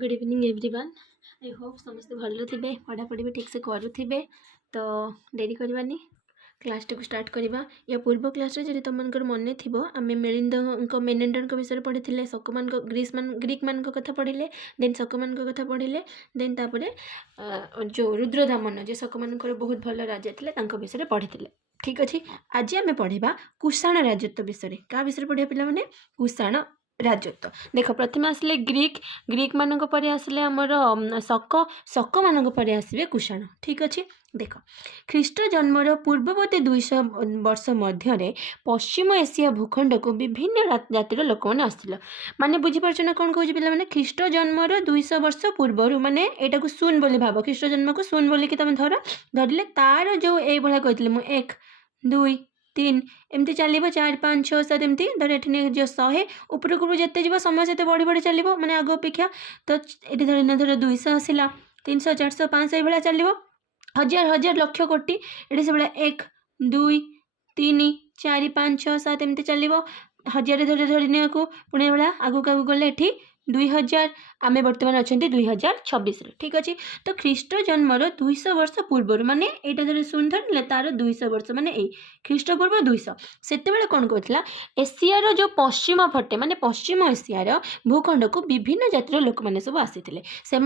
Good evening everyone. I hope समस्त भल थे पढ़ापढ़ी भी ठीक से करुवे। तो डेरी करवानी क्लास टा स्टार्ट करवा। या पूर्व क्लास जब तुम मन थी आम मिलिंद मेनेंडर विषय पढ़ी थे। शक मान ग्रीक मान कथा पढ़िले, देन शक मान कथा पढ़िले, देन तापर जो रुद्रदामन जो शक मान बहुत भल राजा थे विषय पढ़ी थे। ठीक अच्छे, आज आम पढ़ा कुषाण राजत्व विषय। क्या विषय पढ़ा पिला माने? कुषाण राजत्व। देख प्रथम आसिले ग्रीक मानक परे आसिले आमर शक मानक परे आसिबे कुषाण। ठीक अच्छे, देख ख्रीष्ट जन्मर पूर्ववर्ती 200 वर्ष मध्य पश्चिम एशिया भूखंड को विभिन्न जातिर लोक मैंने आसथिल। माने बुझीपार ना कौन कहूँ पे? ख्रीष्ट जन्मर 200 वर्ष पूर्वर माने एटा को शून बोली भाव। ख्रीष्ट जन्म को शून बोलिकी तुम धरले तार जो ये कही मु 1 2 3 एमती चलो 4 5 6 7 एमती धर ये जो 100 उपरकू जिते जीव समय से बढ़ी बढ़ी चलो मैंने आग अपेक्षा। तो ये धर 200 आसला 300 400 500 ये चलो हजार हजार लक्ष कोटी ये सब 1 2 3 4 5 6 7 एमती चलो हजार धर धरने को पुणे भाया आगू आगू गले 2000 आम बर्तमान अच्छा 2026। ठीक अच्छे, तो ख्रीष्ट जन्मर 200 वर्ष पूर्व माने यहाँ धर शून धरले तार 200 वर्ष माने ख्रीष्ट पूर्व 200 से कौन कहला एशियार जो पश्चिम फटे माने पश्चिम एशियार भूखंड को विभिन्न जातिर लोक मैंने सब आसी से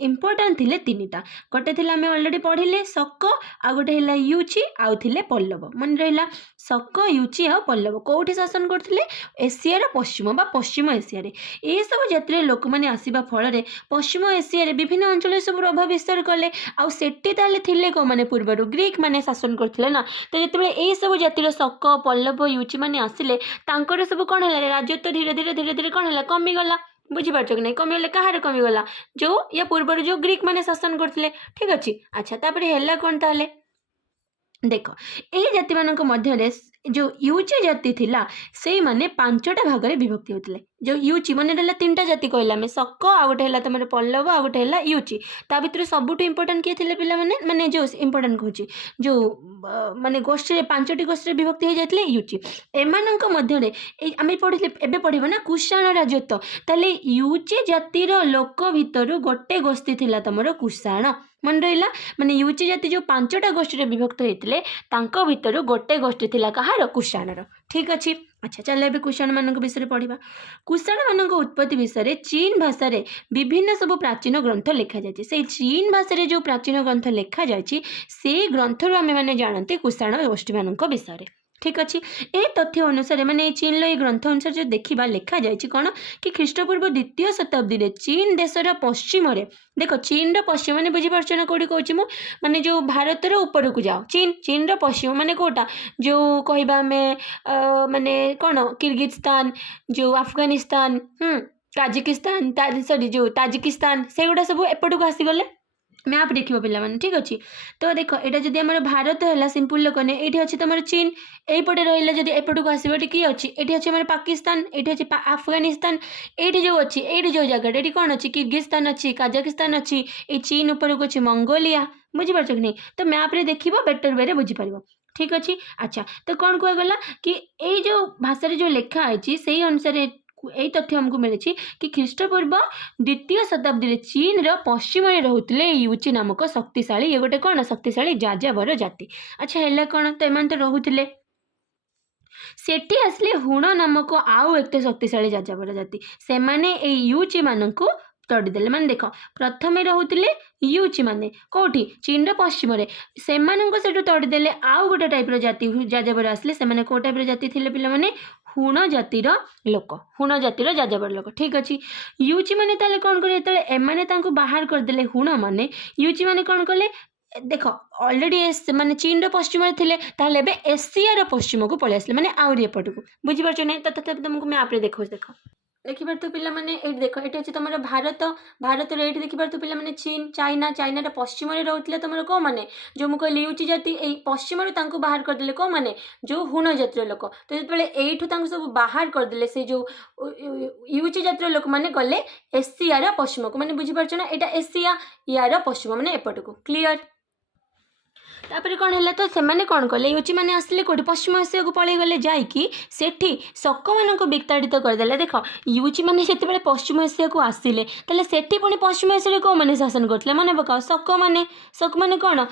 इम्पोर्टाट थे 3टा। गोटे थे आम अलरेडी पढ़िले शक, आ गोटे है यूची, आउ थे पल्लव। मन रहा शक यूची आ पल्लव कौटी शासन करते? एशियार पश्चिम बा पश्चिम एशियार ये सब जातिर लोक मैंने आसवा फल पश्चिम एशियार विभिन्न अंचल सब प्रभाव विस्तार कले। आठी थे कौन मैंने पूर्वर ग्रीक मैंने शासन करते ना। तो जो ये सब जातिर शक पल्लव यूची मैंने आसिले सब कौन है राजत्व धीरे धीरे धीरे धीरे कौन है कमिगला। बुझीपार कि नहीं? कमिगले कहार कमिगला? जो या पूर्वर जो ग्रीक मैंने शासन करते। ठीक अच्छे, अच्छा तापर है कौन ताले देख यही जाति मानक मध्य जो यूची जाति थिला से माने 5टा भाग में विभक्ति होते। जो यूची मन रहा 3टा जाति कहला आम शक, आ गोटे है तुम पल्लव, आ गोटे है यूची। ता भर सबुठ इंपोर्टाट किए थे पिला माने जो इंपोर्टाट कहूँ जो माने गोष्ठी 5टी गोष्ठी विभक्ति हो जाते यूची। एमानक मध्य आम पढ़ी एबे पढ़ा ना कुषाण राजत्व। ताले यूची जातिर लोक भितर गोटे गोष्ठी थिला तुम कुषाण। मन रहा माने यूची जाति जो 5टा गोष्ठी विभक्त होते भितर गोटे गोष्ठी थिला कहार कुषाणर। ठीक अच्छे, अच्छा चल ए कुषाण मान विषय पढ़ा। कुषाण मान उत्पत्ति विषय चीन भाषा विभिन्न सब प्राचीन ग्रंथ लिखा जाए। से चीन भाषा जो प्राचीन ग्रंथ लिखा जाए से ग्रंथर आम मैंने जानते कुषाण गोष्ठी मान विषय। ठीक अच्छे, ये तथ्य अनुसार माने चीन ये ग्रंथ अनुसार जो देखा लिखा जाए कौन कि ख्रीष्टपूर्व 2य शताब्दी में चीन देशर पश्चिम देख चीन पश्चिम मैंने बुझीपार ना कौटी कहूँ मु माने जो भारतर ऊपर को जाओ चीन पश्चिम माने कोटा जो कहवा आम माने कौन किर्गिस्तान जो अफगानिस्तान ताजिकिस्तान सॉरी जो ताजिकिस्तान से गुड़ा सब एपट को आसीगले मैप देखो पिला माने। ठीक अच्छे, तो देख यहाँ जब आम भारत है सिंपल लोकने ये अच्छे तुम चीन यहीपटे रहा जब एपट को आसो किए अच्छी ये अच्छे आम पाकिस्तान ये अच्छे अफगानिस्तान ये जो अच्छी ये जो जगह ये कौन अच्छी किर्गिस्तान अच्छी काजाकिस्तान अच्छी ये चीन उपर को अच्छी मंगोलिया। बुझीपार कि नहीं? तो मैप रे देखिए बेटर वे बुझीपार। ठीक अच्छे, अच्छा तो कौन कहगला कि ये जो भाषा जो लिखा है से अनुसार यही तथ्य हमको मिले कि ख्रीष्टपूर्व 2य शताब्दी चीन पश्चिम रोते यूची नामक शक्तिशाली ये गोटे कौन शक्तिशाली जाजावर जाति। अच्छा है कौन तो एम तो रोते सेठी आसले हुण नामक आउ एक शक्तिशाली जाजावर जाति से माने यूची मान को तड़ीदे। माने देख प्रथम रोते यूची माने कौटी चीन पश्चिम से तड़ीदे आउ गोटे टाइप जाति जाजावर आसले से कौ टाइप जाति थे पिला माने हुण जातिर लोक हुण जातिर जाजावर लोक। ठीक अच्छे, यूची माने ताले कौन करे एमाने तांको बाहर करदे हुण माने यूची माने कौन कले देख अलरेडी माने चीन पश्चिम थे एशियार पश्चिम को पलि आसले माने आउरी एपट को। बुझीपार नहीं? तो तुमको मैप रे देखो देखिपार तो पिला माने ये देख ये अच्छे तुम भारत भारत ये देखिपार तो पिला माने चीन चाइना चाइना पश्चिम रोते तुम कौ मैंने जो मुझे यूची जाति पश्चिम बाहर करदे कौ मैंने जो हुण जातिर लोक। तो जो यू सब बाहर करदे से जो यूची जातिर लोक मैंने गले एशियार पश्चिम को। मैंने बुझीपार ना यहाँ एशिया यार पश्चिम मैंने एपट को। क्लीयर? तापर कौन है तो से कौन कले यूची मैंने आसले कौटी पश्चिम एशिया को पलि गले जाकि सेठी शक मान विताड़ित करदे। देख यूची मैंने जिते पश्चिम एशिया को आसिले ताले सेठी पुणी पश्चिम एशिया कौ मैंने शासन करते मन पकाओ शक मैंने कौन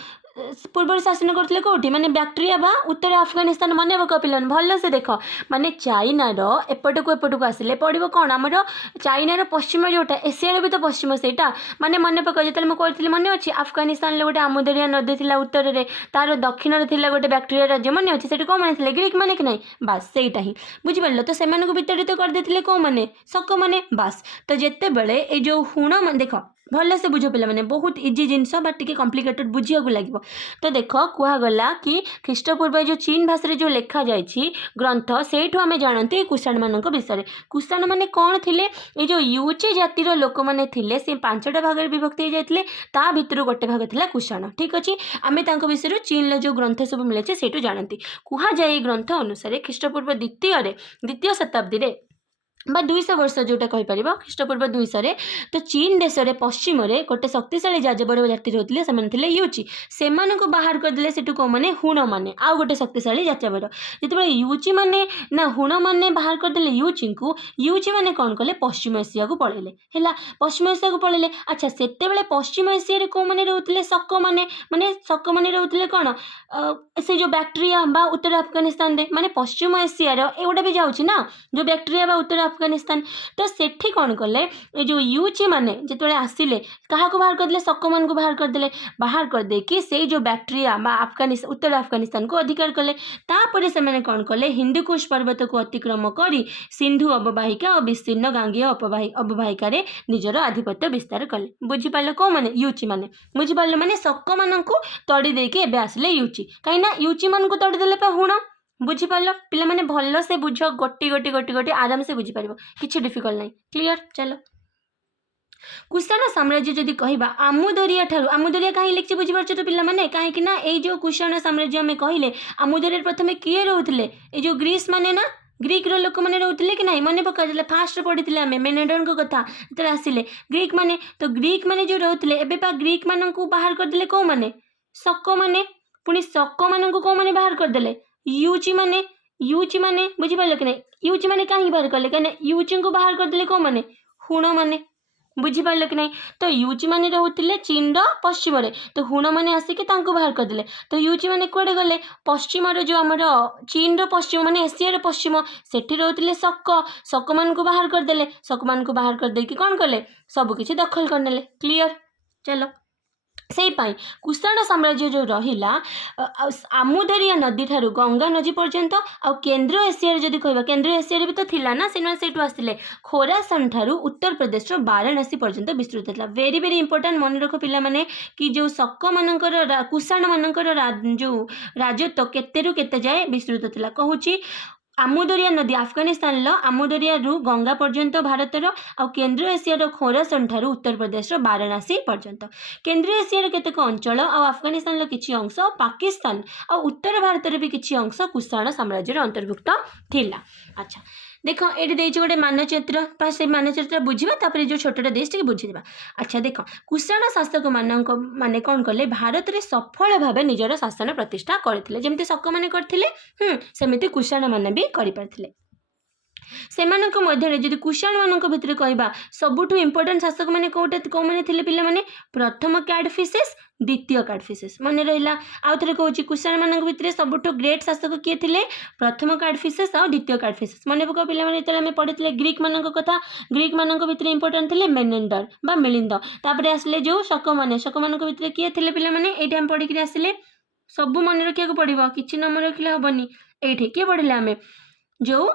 पूर्व शासन करते कौटी माने बैक्टेरिया बा उत्तर अफगानिस्तान मन पकाओ पिला भल से देख माने चाइनार एपट को आसिले पड़ो कौन आमर चाइनार पश्चिम जोटा एशियार भी तो पश्चिम सेटा माने मन पकाओ जो मुझे मन अच्छी अफगानिस्तान गोटे आमुदरिया नदी थी उत्तर में तार दक्षिण थी गोटे बैक्टेरिया राज्य मन अच्छी से कौन मैंने ग्रीक मैंने कि नहीं बास सेटा ही बुझिपार तो से विताड़ित करदे कौ मैंने शक मैंने बास तो जिते बड़े ये जो हुण मान देख भल से बुझ पिला माने बहुत इजी जिनस बट टिके कॉम्प्लिकेटेड बुझिया को लगे। तो देख कहगला कि ख्रीष्टपूर्व जो चीन भाषा जो लिखा जाइए ग्रंथ से आम जानते कुषाण मान विषय कुषाण माने कौन थे ये जो यूचे जातिर लोक मैंने थे से 5टा भाग विभक्त हो जाते ता भितर गोटे भाग था कुषाण ठीक अच्छे आम विषय चीन जो ग्रंथ सब मिले से जानती कहुए ग्रंथ अनुसार ख्रीष्टपूर्व द्वितीय शताब्दी बा 200 वर्ष जोटा कहीपर ख्रीष्टपूर्व 200 तो चीन देश में पश्चिम में गोटे शक्तिशाली जाजबर जाति रोते से यूची से बाहर करदे से कौ मैंने हुण मैंने आउ गोटे शक्तिशाली जाजबर जिते यूची मैंने ना हुण मैंने बाहर करदे यूची को यूची मैंने कौन कले पश्चिम एशिया को पलैले है पश्चिम एशिया को पलैले। अच्छा से पश्चिम एशिया कौ मैंने रोते शक मैंने शक मैंने रोते कौन से जो बैक्टेरिया बा उत्तर अफगानिस्तान रे माने पश्चिम एशियार एगुटा भी जाऊँगी ना जो बैक्टेरिया बा उत्तर अफगानिस्तान तो सेठी कौन कले ये जो यूची माने जिते आसिले क्या बाहर करदे शक मान को बाहर करदे कि से जो बैक्टेरिया बा अफगानिस्तान उत्तर अफगानिस्तान को अधिकार कले तापर से मैंने कौन कले हिंदुकुश पर्वत को अतिक्रम कर सिंधु अववाहिका और विस्तीर्ण गांगीय अववाहिका निजर आधिपत्य विस्तार कले बुझिपार कौ मैंने यूची मैंने बुझिपार मैंने शक मान को तड़ी देके एबे आसिले यूची कहीं यूची मान को तड़ीदेले हुण बुझिपार पिला माने भल से बुझ गोटी गोटी गोटी गोटी आराम से बुझीपार किसी डिफिकल्ट नहीं क्लियर। चलो कुषाण साम्राज्य जदि कहबा आमुदरिया ठारू आमुदरिया कहीं लिखी बुझीपार तो पिला माने कहीं ना ये जो कुषाण साम्राज्य आम कहले आमुदरिया प्रथम किए रोते ये जो ग्रीस माने ना ग्रीक लोक मैंने रोते कि नहीं मन पका फास्ट पढ़ी आम मेनेडन को कथा जो आसिले ग्रीक माने तो ग्रीक माने जो रोते एवं ग्रीक मान को बाहर करदे कौ मैंने शक मैंने पुणी शक मान को कौ मैंने बाहर करदे यूची माने बुझीपार कि नहीं यूची माने कहीं बाहर कले कहीं यूची को बाहर करदे कौ मैंने हुण माने बुझीपार कि नहीं तो यूची माने रोते चीन पश्चिम तो हुण माने आसिक बाहर करदे तो यूची माने कड़े गले पश्चिम जो आमर चीन पश्चिम माने एशियार पश्चिम सेठी रोते शक मान को बाहर करदे शक मान को बाहर कर देकी कौन कले सबकिछि दखल करने क्लियर। चलो से कुषाण साम्राज्य जो रहिला आमुदरिया नदी ठारू गंगा नदी पर्यंत आ केन्द्र एशिया जदि कहबा केन्द्र एशिया भी तो थिला ना से आसते खोरासान ठारू उत्तर प्रदेश वाराणसी पर्यंत विस्तृत था। वेरी वेरी इंपोर्टेंट मन रख पिला माने कि जो शक मानकर कुषाण मानकर जो राजत्व केतेरु केते जाए विस्तृत था कहूँ आमुदरिया नदी अफगानिस्तान आमुदरिया गंगा पर्यंत भारतर आ केन्द्र एशिया खोरासान ठारू उत्तर प्रदेश वाराणसी पर्यंत केन्द्र एशिया केतेक अंचल आ अफगानिस्तान किछि अंश पाकिस्तान आ उत्तर भारत भी किछि अंश कुषाण साम्राज्य अंतर्भुक्त थिला। अच्छा देख ये गोटे मानचित्र से मानचित्र बुझा जो छोटा देश टी बुझीदेवा। अच्छा देख कुषाण शासक माने कौन कले भारत में सफल भाव निजर शासन प्रतिष्ठा करते जमती शक मैंने करते सेमती कुषाण मैंने भी करें से कुषाण मान भितर कहवा सबुठ इंपोर्टेंट शासक मैंने कौटे कौ मैंने पिला माने प्रथम कैडफिसेस द्वितीय कैडफिसेस मन रहा आउ थे कहूँ कुषाण मान भितर सबुठ ग्रेट शासक किए थे प्रथम कैडफिसेस और द्वितीय कैडफिसेस मन पका पे पढ़ी ग्रीक मान कथा ग्रीक मान भितर इंपोर्टेंट थे मेनेंडर बा मिलिंद तापर आसले जो शक मान भितर किए थे पिला माने एटा हम पढ़ी आसिले सब मन रखा पड़ो कि न मन रखिले हेनी ये किए पढ़िले आम जो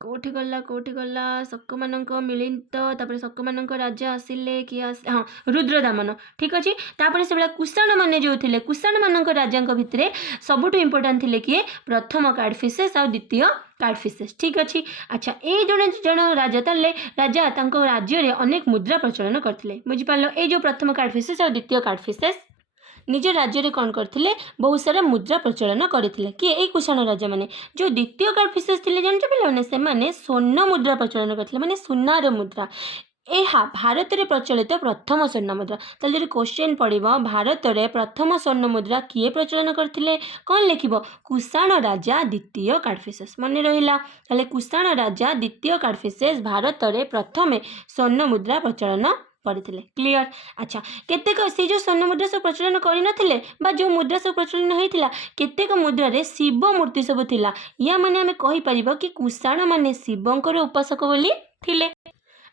कोठी गला शक मान मिलिंद तापर शक मान राजा आसिले किए हाँ रुद्रदामन ठीक अच्छे तापर से कुषाण मैंने जो थे कुषाण मान राजा भितर सबुठ इंपोर्टेंट थे किए प्रथम कैडफिसेस और द्वितीय कैडफिसेस ठीक अच्छे। अच्छा ये जन राजा ताले राजा राज्य में अनेक मुद्रा प्रचलन करते बुझीपार ये जो प्रथम कैडफिसेस और द्वितीय कैडफिसेस निज राज्य में कौन करते बहुत सारा मुद्रा प्रचलन करते कि ये कुषाण राजा मैंने जो द्वितीय कैडफिसेस थे जान पे से स्वर्ण मुद्रा प्रचलन करते माने सुनार मुद्रा ଏହା ଭାରତରେ ପ୍ରଚଳିତ ପ୍ରଥମ ସ୍ୱର୍ଣ୍ଣ ମୁଦ୍ରା। ତାହେଲେ ଯଦି କ୍ୱେଶ୍ଚିନ୍ ପଡ଼ିବ ଭାରତରେ ପ୍ରଥମ ସ୍ୱର୍ଣ୍ଣ ମୁଦ୍ରା କିଏ ପ୍ରଚଳନ କରିଥିଲେ, କ'ଣ ଲେଖିବ? କୁଷାଣ ରାଜା ଦ୍ୱିତୀୟ କାଡ଼ଫିସସ୍। ମନେ ରହିଲା। ତାହେଲେ କୁଷାଣ ରାଜା ଦ୍ୱିତୀୟ କାଡ଼ଫିସସ୍ ଭାରତରେ ପ୍ରଥମେ ସ୍ୱର୍ଣ୍ଣ ମୁଦ୍ରା ପ୍ରଚଳନ କରିଥିଲେ। କ୍ଲିୟର? ଆଚ୍ଛା, କେତେକ ସେ ଯେଉଁ ସ୍ୱର୍ଣ୍ଣ ମୁଦ୍ରା ସବୁ ପ୍ରଚଳନ କରିନଥିଲେ ବା ଯେଉଁ ମୁଦ୍ରା ସବୁ ପ୍ରଚଳନ ହୋଇଥିଲା, କେତେକ ମୁଦ୍ରାରେ ଶିବ ମୂର୍ତ୍ତି ସବୁ ଥିଲା। ୟା ମାନେ ଆମେ କହିପାରିବ କି କୁଷାଣ ମାନେ ଶିବଙ୍କର ଉପାସକ ବୋଲି ଥିଲେ।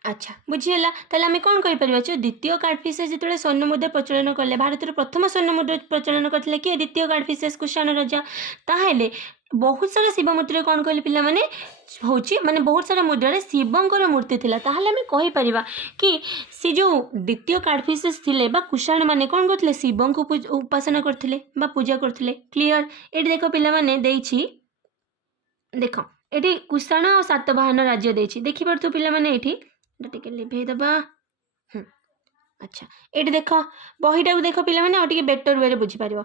আচ্ছা বুঝিগলা। তাহলে আমি କ'ଣ କରିପାରିବା ଯେ ଦ୍ୱିତୀୟ କାଡ଼ଫିସସ୍ ଯେତେବେଳେ ସ୍ୱର୍ଣ୍ଣ ମୁଦ୍ରା ପ୍ରଚଳନ କଲେ, ଭାରତର ପ୍ରଥମ ସ୍ୱର୍ଣ୍ଣ ମୁଦ୍ରା ପ୍ରଚଳନ କରିଥିଲେ କିଏ? ଦ୍ୱିତୀୟ କାଡ଼ଫିସସ୍ କୁଷାଣ ରାଜା। ତାହେଲେ ବହୁତ ସାରା ଶିବ ମୂର୍ତ୍ତିରେ କ'ଣ କହିଲେ ପିଲାମାନେ ହେଉଛି, ମାନେ ବହୁତ ସାରା ମୁଦ୍ରାରେ ଶିବଙ୍କର ମୂର୍ତ୍ତି ଥିଲା। ତାହେଲେ ଆମେ କହିପାରିବା କି ସେ ଯେଉଁ ଦ୍ୱିତୀୟ କାଡ଼ଫିସସ୍ ଥିଲେ ବା କୁଷାଣ ମାନେ କ'ଣ କରୁଥିଲେ? ଶିବଙ୍କୁ ଉପାସନା କରୁଥିଲେ ବା ପୂଜା କରୁଥିଲେ। କ୍ଲିଅର? ଏଠି ଦେଖ ପିଲାମାନେ ଦେଇଛି, ଦେଖ ଏଠି କୁଷାଣ ଆଉ ସାତବାହନ ରାଜ୍ୟ ଦେଇଛି। ଦେଖିପାରୁଥିବ ପିଲାମାନେ ଏଇଠି, ଟିକେ ଲିଭେଇଦେବା। ଆଚ୍ଛା, ଏଠି ଦେଖ ବହିଟାକୁ ଦେଖ ପିଲାମାନେ, ଆଉ ଟିକେ ବେଟର ୱେରେ ବୁଝିପାରିବ।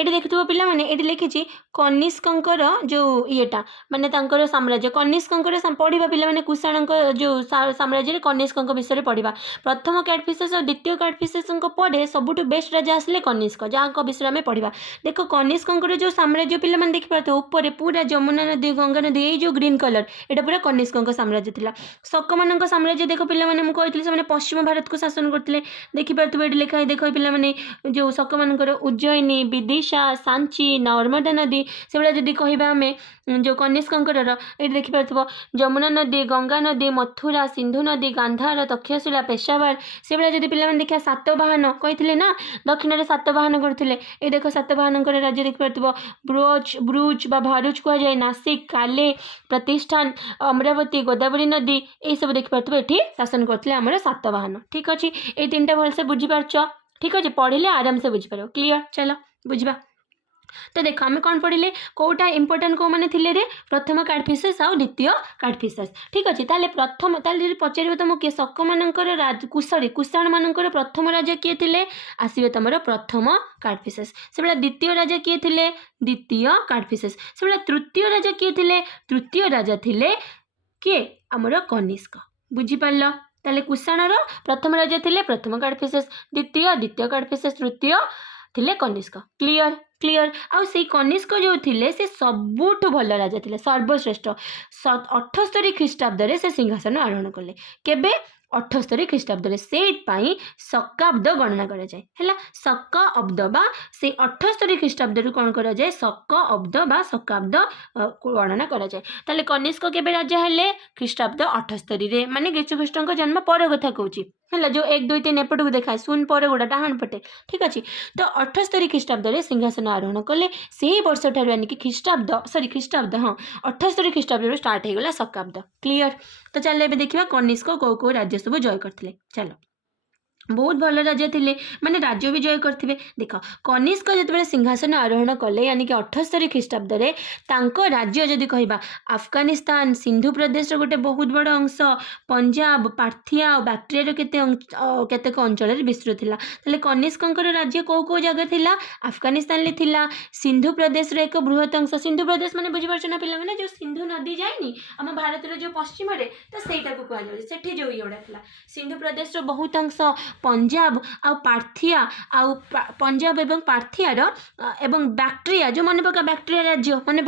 ଏଠି ଦେଖୁଥିବ ପିଲାମାନେ, ଏଠି ଲେଖିଛି କନିଷ୍କଙ୍କର ଯେଉଁ ଇଏଟା, ମାନେ ତାଙ୍କର ସାମ୍ରାଜ୍ୟ। କନିଷ୍କଙ୍କର ପଢ଼ିବା ପିଲାମାନେ, କୁଷାଣଙ୍କ ଯେଉଁ ସାମ୍ରାଜ୍ୟରେ କନିଷ୍କଙ୍କ ବିଷୟରେ ପଢ଼ିବା। ପ୍ରଥମ କାଡ଼ଫିସସ୍ ଆଉ ଦ୍ୱିତୀୟ କାଡ଼ଫିସସ୍ଙ୍କ ପରେ ସବୁଠୁ ବେଷ୍ଟ ରାଜା ଆସିଲେ କନିଷ୍କ, ଯାହାଙ୍କ ବିଷୟରେ ଆମେ ପଢ଼ିବା। ଦେଖ କନିଷ୍କଙ୍କର ଯେଉଁ ସାମ୍ରାଜ୍ୟ ପିଲାମାନେ ଦେଖିପାରୁଥିବ, ଉପରେ ପୁରା ଯମୁନା ନଦୀ, ଗଙ୍ଗା ନଦୀ, ଏଇ ଯେଉଁ ଗ୍ରୀନ୍ କଲର, ଏଇଟା ପୁରା କନିଷ୍କଙ୍କ ସାମ୍ରାଜ୍ୟ ଥିଲା। ଶକମାନଙ୍କ ସାମ୍ରାଜ୍ୟ ଦେଖ ପିଲାମାନେ, ମୁଁ କହିଥିଲି ସେମାନେ ପଶ୍ଚିମ ଭାରତକୁ ଶାସନ କରୁଥିଲେ। ଦେଖିପାରୁଥିବ ଏଠି ଲେଖା ହେଇ, ଦେଖ ପିଲାମାନେ ଯେଉଁ ଶକମାନଙ୍କର ଉଜ୍ଜୟିନୀ, ବିଦିଶା, ସାଞ୍ଚି, ନର୍ମଦା ନଦୀ। ସେଭଳିଆ ଯଦି କହିବା ଆମେ ଯେଉଁ କନିଷ୍କଙ୍କର, ଏଠି ଦେଖିପାରୁଥିବ ଯମୁନା ନଦୀ, ଗଙ୍ଗା ନଦୀ, ମଥୁରା, ସିନ୍ଧୁ ନଦୀ, ଗାନ୍ଧାର, ତକ୍ଷଶିଳା, ପେଶାୱାର। ସେଭଳିଆ ଯଦି ପିଲାମାନେ ଦେଖିବା ସାତବାହନ କହିଥିଲେ ନା, ଦକ୍ଷିଣରେ ସାତବାହନ କରୁଥିଲେ। ଏଇ ଦେଖ ସାତବାହନଙ୍କର ରାଜ୍ୟ ଦେଖିପାରୁଥିବ, ବ୍ରୁଜ ବା ଭାରୁଚ କୁହାଯାଏ, ନାସିକ, କାଲେ, ପ୍ରତିଷ୍ଠାନ, ଅମରାବତୀ, ଗୋଦାବରୀ ନଦୀ, এইসବୁ ଦେଖିପାରୁଥିବ ଏଠି ଶାସନ କରୁଥିଲେ ଆମର ସାତବାହନ। ଠିକ୍ ଅଛି, এই তিনটা ଭଲସେ ବୁଝିପାରୁଛ? ଠିକ୍ ଅଛି, ପଢ଼ିଲେ ଆରାମସେ ବୁଝିପାରିବ। କ୍ଲିଅର? ଚାଲ ବୁଝିବା। ତ ଦେଖ ଆମେ କ'ଣ ପଢ଼ିଲେ, କେଉଁଟା ଇମ୍ପୋର୍ଟାଣ୍ଟ କେଉଁମାନେ ଥିଲେ ରେ? ପ୍ରଥମ କାଡ଼ଫିସସ୍ ଆଉ ଦ୍ୱିତୀୟ କାଡ଼ଫିସସ୍। ଠିକ୍ ଅଛି, ତାହେଲେ ତାହେଲେ ଯଦି ପଚାରିବ ତମକୁ କିଏ ଶକମାନଙ୍କର କୁଷାଣମାନଙ୍କର ପ୍ରଥମ ରାଜା କିଏ ଥିଲେ? ଆସିବେ ତମର ପ୍ରଥମ କାଡ଼ଫିସସ୍। ସେଭଳିଆ ଦ୍ୱିତୀୟ ରାଜା କିଏ ଥିଲେ? ଦ୍ୱିତୀୟ କାଡ଼ଫିସସ୍। ସେଭଳିଆ ତୃତୀୟ ରାଜା କିଏ ଥିଲେ? ତୃତୀୟ ରାଜା ଥିଲେ କିଏ? ଆମର କନିଷ୍କ। ବୁଝିପାରିଲ? ତାହେଲେ କୁଷାଣର ପ୍ରଥମ ରାଜା ଥିଲେ ପ୍ରଥମ କାଡ଼ଫିସସ୍, ଦ୍ୱିତୀୟ କାଡ଼ଫିସସ୍, ତୃତୀୟ ଥିଲେ କନିଷ୍କ। କ୍ଲିଅର? କ୍ଲିଅର? ଆଉ ସେଇ କନିଷ୍କ ଯେଉଁ ଥିଲେ ସେ ସବୁଠୁ ଭଲ ରାଜା ଥିଲେ, ସର୍ବଶ୍ରେଷ୍ଠ। 78 ଖ୍ରୀଷ୍ଟାବ୍ଦରେ ସେ ସିଂହାସନ ଆରୋହଣ କଲେ। କେବେ? 78 ଖ୍ରୀଷ୍ଟାବ୍ଦରେ। ସେଇଥିପାଇଁ ଶକାବ୍ଦ ଗଣନା କରାଯାଏ। ହେଲା, ଶକ ଅବ୍ଦ ବା ସେଇ 78 ଖ୍ରୀଷ୍ଟାବ୍ଦରୁ କ'ଣ କରାଯାଏ? ଶକ ଅବ୍ଦ ବା ଶକାବ୍ଦ ଗଣନା କରାଯାଏ। ତାହେଲେ କନିଷ୍କ କେବେ ରାଜା ହେଲେ? ଖ୍ରୀଷ୍ଟାବ୍ଦ 78ରେ, ମାନେ ଯୀଶୁଖ୍ରୀଷ୍ଟଙ୍କ ଜନ୍ମ ପର କଥା କହୁଛି। ହେଲା, ଯେଉଁ 1 2 3 ଏପଟକୁ ଦେଖାଏ, ଶୂନ ପରେ ଗୁଡ଼ା ଡାହାଣ ପଟେ। ଠିକ୍ ଅଛି, ତ 78 ଖ୍ରୀଷ୍ଟାବ୍ଦରେ ସିଂହାସନ ଆରୋହଣ କଲେ। ସେହି ବର୍ଷଠାରୁ ଆଣିକି ଖ୍ରୀଷ୍ଟାବ୍ଦ 78 ଖ୍ରୀଷ୍ଟାବ୍ଦରୁ ଷ୍ଟାର୍ଟ ହେଇଗଲା ଶକାବ୍ଦ। କ୍ଲିଅର? ତ ଚାଲ ଏବେ ଦେଖିବା କନିଷ୍କ କେଉଁ ରାଜ୍ୟ ସବୁ ଜୟ କରିଥିଲେ। ଚାଲ, ବହୁତ ଭଲ ରାଜା ଥିଲେ, ମାନେ ରାଜ୍ୟ ବି ଜୟ କରିଥିବେ। ଦେଖ କନିଷ୍କ ଯେତେବେଳେ ସିଂହାସନ ଆରୋହଣ କଲେ, यानी कि 78 ଖ୍ରୀଷ୍ଟାବ୍ଦରେ, ତାଙ୍କ ରାଜ୍ୟ ଯଦି କହିବା ଆଫଗାନିସ୍ତାନ, ସିନ୍ଧୁ ପ୍ରଦେଶର ଗୋଟେ ବହୁତ ବଡ଼ ଅଂଶ, ପଞ୍ଜାବ, ପାର୍ଥିଆ ଆଉ ବାକ୍ଟ୍ରିଆର କେତେକ ଅଞ୍ଚଳରେ ବିସ୍ତୃତ ଥିଲା। ତାହେଲେ କନିଷ୍କଙ୍କର ରାଜ୍ୟ କେଉଁ ଜାଗା ଥିଲା? ଆଫଗାନିସ୍ତାନରେ ଥିଲା। ସିନ୍ଧୁ ପ୍ରଦେଶର ଏକ ବୃହତ ଅଂଶ, ସିନ୍ଧୁ ପ୍ରଦେଶ ମାନେ ବୁଝିପାରୁଛ ନା ପିଲାମାନେ, ଯେଉଁ ସିନ୍ଧୁ ନଦୀ ଯାଇନି ଆମ ଭାରତର ଯେଉଁ ପଶ୍ଚିମରେ, ତ ସେଇଟାକୁ କୁହାଯାଉଛି। ସେଠି ଯେଉଁ ଇଏଗୁଡ଼ା ଥିଲା, ସିନ୍ଧୁ ପ୍ରଦେଶର ବହୁତ ଅଂଶ, ପଞ୍ଜାବ ଆଉ ପାର୍ଥିଆ, ଆଉ ପଞ୍ଜାବ ଏବଂ ପାର୍ଥିଆର ଏବଂ ବାକ୍ଟ୍ରିଆ, ଯେଉଁ ମନେ ପକା ବାକ୍ଟ୍ରିଆ ରାଜ୍ୟ, ମନେ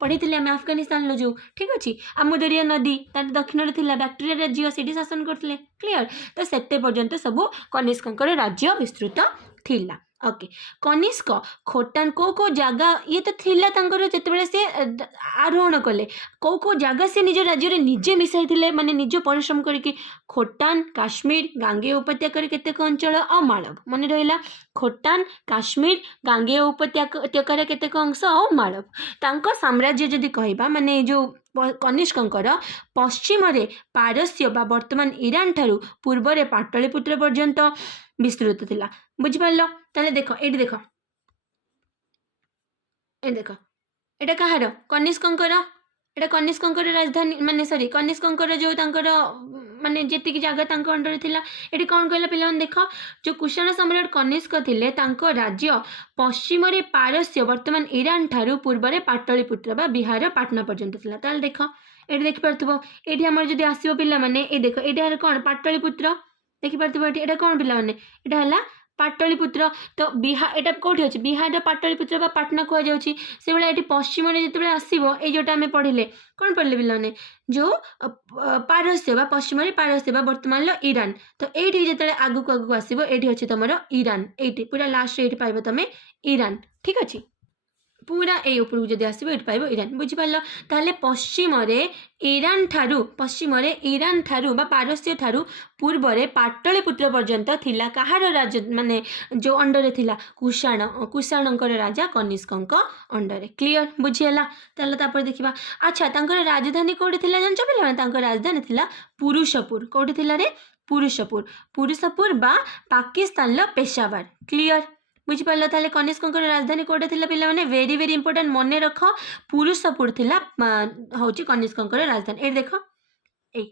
ପଢ଼ିଥିଲେ ଆମେ ଆଫଗାନିସ୍ତାନର ଯେଉଁ। ଠିକ୍ ଅଛି, ଆମୁଦରିଆ ନଦୀ ତାର ଦକ୍ଷିଣରେ ଥିଲା, ବାକ୍ଟ୍ରିଆ ରାଜ୍ୟ ସେଠି ଶାସନ କରୁଥିଲେ। କ୍ଲିଅର? ତ ସେତେ ପର୍ଯ୍ୟନ୍ତ ସବୁ କନିଷ୍କଙ୍କର ରାଜ୍ୟ ବିସ୍ତୃତ ଥିଲା। ଓକେ, କନିଷ୍କ ଖୋଟାନ କେଉଁ ଜାଗା ଇଏ ତ ଥିଲା ତାଙ୍କର, ଯେତେବେଳେ ସେ ଆରୋହଣ କଲେ କେଉଁ ଜାଗା ସେ ନିଜ ରାଜ୍ୟରେ ନିଜେ ମିଶାଇଥିଲେ, ମାନେ ନିଜ ପରିଶ୍ରମ କରିକି। ଖୋଟାନ, କାଶ୍ମୀର, ଗାଙ୍ଗେୟ ଉପତ୍ୟକାର କେତେକ ଅଞ୍ଚଳ ଆଉ ମାଳବ। ମନେ ରହିଲା, ଖୋଟାନ, କାଶ୍ମୀର, ଗାଙ୍ଗେୟ ଉପତ୍ୟକାର କେତେକ ଅଂଶ ଆଉ ମାଳବ। ତାଙ୍କ ସାମ୍ରାଜ୍ୟ ଯଦି କହିବା, ମାନେ ଯେଉଁ କନିଷ୍କଙ୍କର ପଶ୍ଚିମରେ ପାରସ୍ୟ ବା ବର୍ତ୍ତମାନ ଇରାନ ଠାରୁ ପୂର୍ବରେ ପାଟଳିପୁତ୍ର ପର୍ଯ୍ୟନ୍ତ ବିସ୍ତୃତ ଥିଲା। ବୁଝିପାରିଲ? ତାହେଲେ ଦେଖ ଏଇଠି ଦେଖ, ଏଇଟା କାହାର? କନିଷ୍କଙ୍କର। ଏଇଟା କନିଷ୍କଙ୍କର ରାଜଧାନୀ, ମାନେ କନିଷ୍କଙ୍କର ଯେଉଁ ତାଙ୍କର ମାନେ ଯେତିକି ଜାଗା ତାଙ୍କ ଅଣ୍ଡରରେ ଥିଲା। ଏଠି କ'ଣ କହିଲା ପିଲାମାନେ, ଦେଖ ଯେଉଁ କୁଷାଣ ସମ୍ରାଟ କନିଷ୍କ ଥିଲେ, ତାଙ୍କ ରାଜ୍ୟ ପଶ୍ଚିମରେ ପାରସ୍ୟ ବର୍ତ୍ତମାନ ଇରାନ ଠାରୁ ପୂର୍ବରେ ପାଟଳିପୁତ୍ର ବା ବିହାର ପାଟନା ପର୍ଯ୍ୟନ୍ତ ଥିଲା। ତାହେଲେ ଦେଖ ये देखिपो ये आम जब आसो पाने ये देख ये कौन पाटलिपुत्र देखिपो ये कौन पाने यहाँ पाटलिपुत्र तो बिहार यहाँ कौटी अच्छे बिहार पाटलिपुत्र बा पाटना कहुच्छे से भाई ये पश्चिम जो आसो ये जोटा आम पढ़ले कौन पढ़ले पाने जो पारस्य पश्चिम पारस्य बर्तमान ईरान तो ये जो आगक आगक आसो ये अच्छे तुम ईरान ये पूरा लास्ट ये पाइब तुम ईरान ठीक अच्छे पूरा ए उपरକୁ ଯଦି ଆସିବ ଏଠି ପାଇବ ଇରାନ ବୁଝିପାରିଲ ତାହେଲେ ପଶ୍ଚିମରେ ଇରାନ ଠାରୁ ବା ପାରସ୍ୟ ଠାରୁ ପୂର୍ବରେ ପାଟଳିପୁତ୍ର ପର୍ଯ୍ୟନ୍ତ ଥିଲା କାହାର ରାଜ ମାନେ ଯେଉଁ ଅଣ୍ଡରରେ ଥିଲା କୁଷାଣଙ୍କର ରାଜା କନିଷ୍କଙ୍କ ଅଣ୍ଡରରେ କ୍ଲିୟର ବୁଝିହେଲା ତାହେଲେ ତାପରେ ଦେଖିବା ଆଚ୍ଛା ତାଙ୍କର ରାଜଧାନୀ କୋଉଠି ଥିଲା ଜାଣିଛ ପିଲାମାନେ ତାଙ୍କର ରାଜଧାନୀ ଥିଲା ପୁରୁଷପୁର କୋଉଠି ଥିଲା ରେ ପୁରୁଷପୁର ବା ପାକିସ୍ତାନର ପେଶାୱାର କ୍ଲିୟର बुझिपार ताले कनिष्कंकर राजधानी कोटे थिला पिला माने वेरी वेरी इंपोर्टेंट मने रख पुरुषपुर थिला होची कनिष्कंकर राजधानी ए देखो ए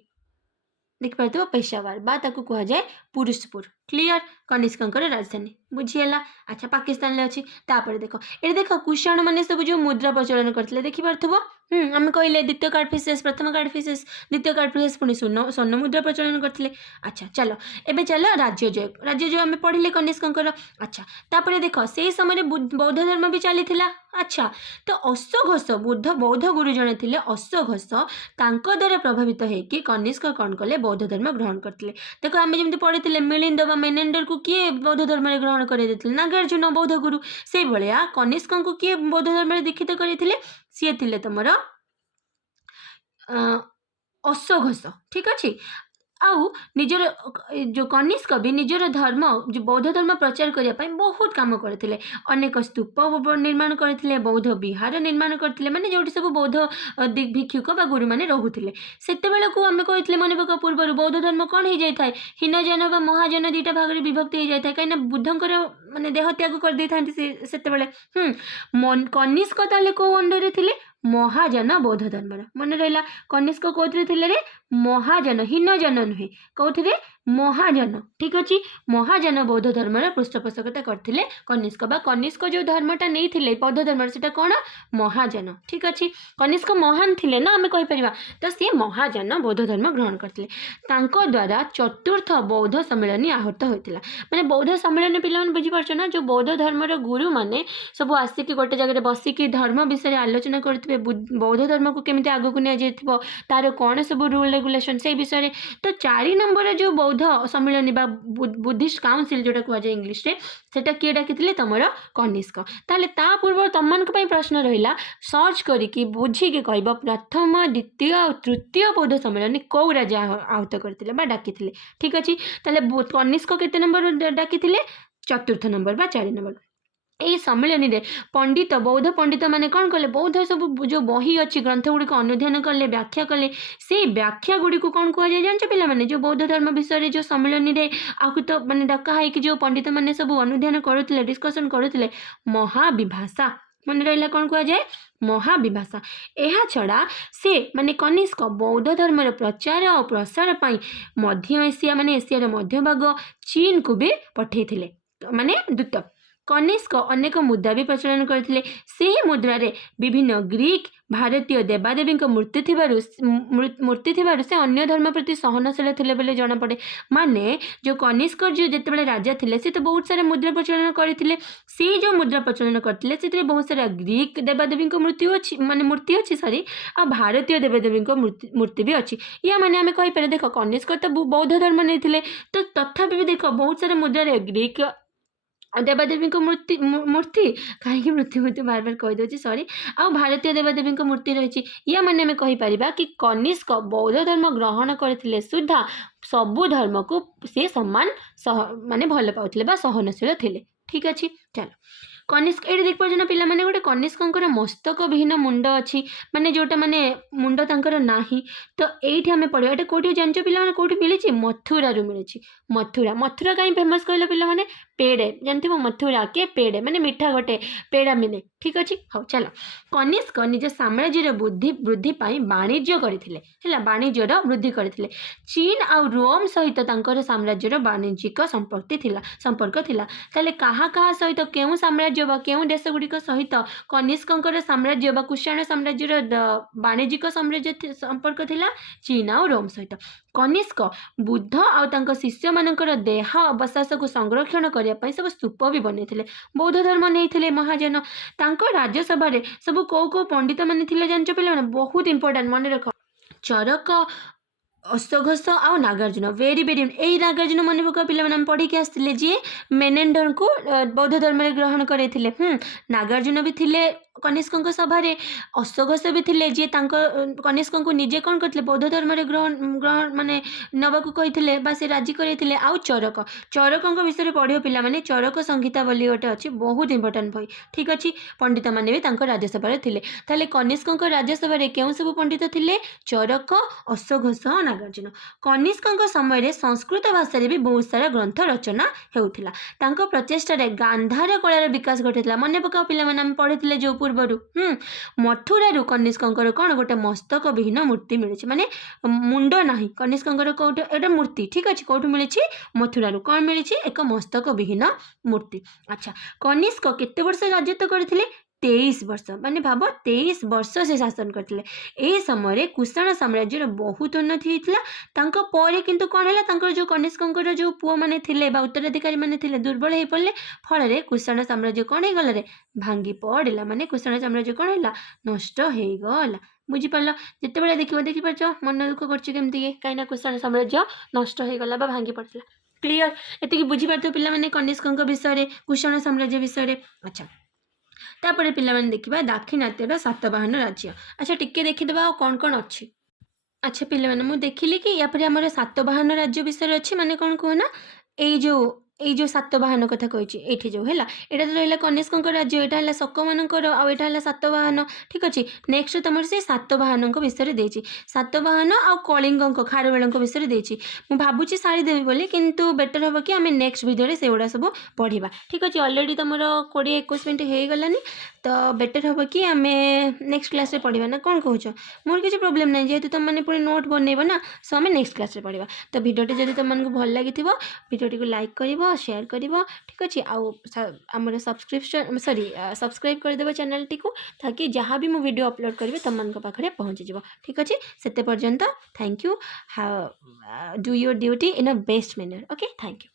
देख पारथो पेशावर बा ताकू कहा जाए पुरुषपुर क्लियर कनिष्कंकर राजधानी बुझीला अच्छा पाकिस्तान ले अछि तापर देखो ए देखो कुषाण माने सब जो मुद्रा प्रचलन करथिले देखि पारथबो आम कहले द्वितीय कार्डफिसेस प्रथम कार्डफिसेस द्वितीय कार्डफिसेस पुणी स्वर्ण मुद्रा प्रचलन करथिले अच्छा चलो एबे चलो राज्यजय आम पढ़ले कनिष्कंकर अच्छा तापर देखो से समय बौद्ध धर्म भी चली अच्छा तो अश्वघोष बौद्ध गुरु जड़े थे अश्वघोष द्वारा प्रभावित होकि कनिष्क कौन कले बौद्ध धर्म ग्रहण करते देखो आम जमी पढ़ी मिलिंद बा मेनेंडर को किए बौद्ध धर्म ग्रहण कर नागार्जुन बौद्ध गुरु से भाया कनिष्क को किए बौद्ध धर्म दीक्षित करते सी थे तुम अश्वघोष ठीक अच्छे आउ निजर जो कनिष्क भी निजर धर्म जो बौद्ध धर्म प्रचार करने बहुत काम करते अनेक स्तूप निर्माण करते बौद्ध विहार निर्माण करते माने जो सब बौद्ध भिक्षुक बा गुरु माने रोते से को आम कहते मन पक पूर्व बौद्ध धर्म कौन हो जाए हीनजन बा महाजन दुईटा भाग में विभक्त हो जाए कहीं बुद्धंकर माने देह त्याग कर दे था कनिष्क ताले को अंडर थे महाजन बौद्ध धर्म मन रहा कनिष्क कौन थे रे महाजन हीनजन नुहे कौन महाजन ठीक अच्छे महाजन बौद्ध धर्म पृष्ठपोषकता करते कनिष्क बा कनिष्क जो धर्मटा नहीं थे बौद्ध धर्म से कौन महाजन ठीक अच्छे कनिष्क महान थे ना आम कहीपर तो सी महाजन बौद्ध धर्म ग्रहण करते द्वारा चतुर्थ बौद्ध सम्मेलन आहूत होता माने बौद्ध सम्मेलन पे बुझीपार ना जो बौद्ध धर्मर गुरु मैंने सब आसिक गोटे जगह बसिकी धर्म विषय आलोचना करते बौद्ध धर्म को केमी आगक नि तार कौन सब रूल रेगुलेशन से विषय तो 4 नंबर जो बौद्ध सम्मेलन बा बुद्धिस्ट काउंसिल जोटा कह जाए इंग्लिश रे सेटा किए डाकी तुम कनिष्क ताले ता पूर्व तुम प्रश्न रहा सर्च करके बुझिकी कह प्रथम द्वितीय और तृतीय बौद्ध सम्मेलन कौ राजा आहूत करते डाकी ठीक अच्छे ताले कनिष्क केते नंबर डाकी चतुर्थ नंबर बा 4 नंबर यही सम्मेलन में पंडित बौद्ध पंडित माने कौन कले बौद्ध सब जो बही अच्छी ग्रंथ गुड़िक अनुधान कले व्याख्या कले से व्याख्या गुड़ी को कौन कह जाए जानते पिला माने जो बौद्ध धर्म विषय जो सम्मेलन में आहूत माने डका है कि जो पंडित माने सब अनुधान करुले डिस्कसन करुले महाविभाषा मन रहा कौन कह जाए महाविभाषा यह छड़ा से माने कनिष्क बौद्ध धर्म प्रचार और प्रसार पाई मध्य एशिया माने एशियार मध्य भाग चीन को भी पठे माने दूत कनिष्क अनेक मुद्रा भी प्रचलन करते से मुद्रा रे विभिन्न ग्रीक भारतीय देवादेवी मूर्ति थी से अन्य धर्म प्रति सहनशील थे बोले जना पड़े माने जो कनिष्क जो जिते राजा थे से तो बहुत सारा मुद्रा प्रचलन करते से जो मुद्रा प्रचलन करते से बहुत सारा ग्रीक देवादेवी मूर्ति अच्छी माने मूर्ति अच्छी सॉरी आ भारतीय देवादेवी मूर्ति भी अच्छी या माने आम कहीपर देख कनिष्क तो बौद्ध धर्म नहीं तो तथापि भी देख बहुत सारा मुद्रा ग्रीक देवादेवी मूर्ति कहीं मूर्ति मूर्ति बार बार कहीदे सॉरी आ भारतीय देवादेवी मूर्ति रही या माने आम कहीपर कि कनिष्क बौद्ध धर्म ग्रहण करते सुधा सबू धर्म को सी सम्मान माने भल पाउथिले सहनशील थे ठीक अच्छे चलो कनिष्क ये देख पार्छ ना पिला माने गोटे कनिष्कंकर मस्तक विहीन मुंड अच्छी माने जोटा माने मुंड तांकर नाही तो एठी हमें पढ़िया एटा कोठी जानचो पिला माने कोठी मिली मथुरा मिली मथुरा कहीं फेमस कहले पिला माने पेड़े जानते मथुरा के पेड़े माने मीठा गोटे पेड़ा मिले ठीक अच्छे हाँ चलो कनिष्क निज साम्राज्यर बुद्धि वृद्धि वाणिज्य करते वाणिज्यर वृद्धि करते चीन आउ रोम सहित तांकर साम्राज्यर वाणिज्यिक संपर्क थिला ताले कहा कहा सहित केउ साम्राज्य बा केउ देश गुड़िक सहित कनिष्कंकर साम्राज्य बा कुषाण साम्राज्यर वाणिज्यिक साम्राज्य संपर्क थिला चीन आउ रोम सहित कनिष्क बुद्ध आउ तांको शिष्य मानकर देह अवशेष को संरक्षण करने सब स्तूप भी बनई बौद्ध धर्म नहीं महाजन तांको राज्यसभा सब कौ कौ पंडित माने थिले जानच पे बहुत इंपोर्टेंट मन रख चरक अश्वघोष आउ नागार्जुन वेरी वेरी यही नागार्जुन मन पका पे पढ़ी आसते जी मेनेंडर को बौद्ध धर्म ग्रहण करते नागार्जुन भी थिले कनिष्क सभा अश्वघोष भी थिले जी कनिष्क निजे कौन करते बौद्ध धर्म ग्रहण माने नवाक कही से राजी करते आउ चरक चरक विषय पढ़ो पिला माने चरक संहिता बोली गोटे अच्छी बहुत इंपोर्टेंट बही ठीक अच्छे पंडित मैंने भी राज्यसभा थे ताले कनिष्क राज्यसभा क्यों सब पंडित थे चरक अश्वघोष नागार्जुन कनिष्क समय संस्कृत भाषा भी बहुत सारा ग्रंथ रचना होता प्रचेषार गांधार कलार विकास घटी मन पका पे पढ़ी जो पूर्वर मथुरा कनिष्क कौन गोटे मस्तक विहीन मूर्ति मिली माने मुंड ना कनिष्क कौट एटा मूर्ति ठीक अच्छे कौट मिली मथुरा कौन मिली एक मस्तक विहीन मूर्ति अच्छा कनिष्क केते वर्ष राजत्व करथिले 23 वर्ष माने भाव 23 वर्ष से शासन करते यही समय कुषाण साम्राज्यर बहुत उन्नति होता पर किंतु कौन है जो कनिष्क जो पुओ मैंने थे उत्तराधिकारी मैंने थे दुर्बल हो पड़े फल कुषाण साम्राज्य कौन हो गला भांगी पड़ा माने कुषाण साम्राज्य कौन है नष्ट हो गला बुझीपार जिते देखिपार मन दुख करमती कहीं कुषाण साम्राज्य नष्ट हो गला भांगी पड़ा क्लीयर ये बुझीपार पे कनिष्क विषय कुषाण साम्राज्य विषय अच्छा तापर पिला माने देखिबा दाक्षिणात्यर सातवाहन राज्य अच्छा टिके देखिदेबा कौन कौन अच्छी अच्छा पिला माने मु देखिली कि या पर हमर सातवाहन राज्य विषय अच्छी माने कौन कहना এই जो सातवाहन कथा कही ये जो है यहाँ तो रहा कनिष्क राज्य यहाँ है शक मानकर आटा सातवाहन ठीक अच्छे नेक्स्ट तुम से सातवाहन विषय देती सातवाहन आउ कलिंग खारवेल विषय देती मुझे भावुँ सारीदेवी बोली किंतु बेटर हम कि आम नेक्स्ट भिडियो से गुड़ा सब पढ़ा ठीक अच्छे अलरेडी तुम 20-21 मिनट हो गलानी तो बेटर हम कि आम नेक्स्ट क्लास पढ़ा ना कौन कौच मोर किसी प्रोब्लेम ना जेहेतु तुम मैंने पूरी नोट बनइब ना सो आम नेक्स्ट क्लास पढ़ा तो भिडियोटी जब तुमको भल लगी भिडियोटी को लाइक कर शेयर कर ठीक अच्छे आमर सब्सक्रिप्शन सॉरी सब्सक्राइब करदेव चैनल टी को ताकि जहाँ भी मु वीडियो अपलोड करी तुम पाखे पहुँची जाव ठीक अच्छे से पर्यंत thank you do your duty in a best manner okay thank you.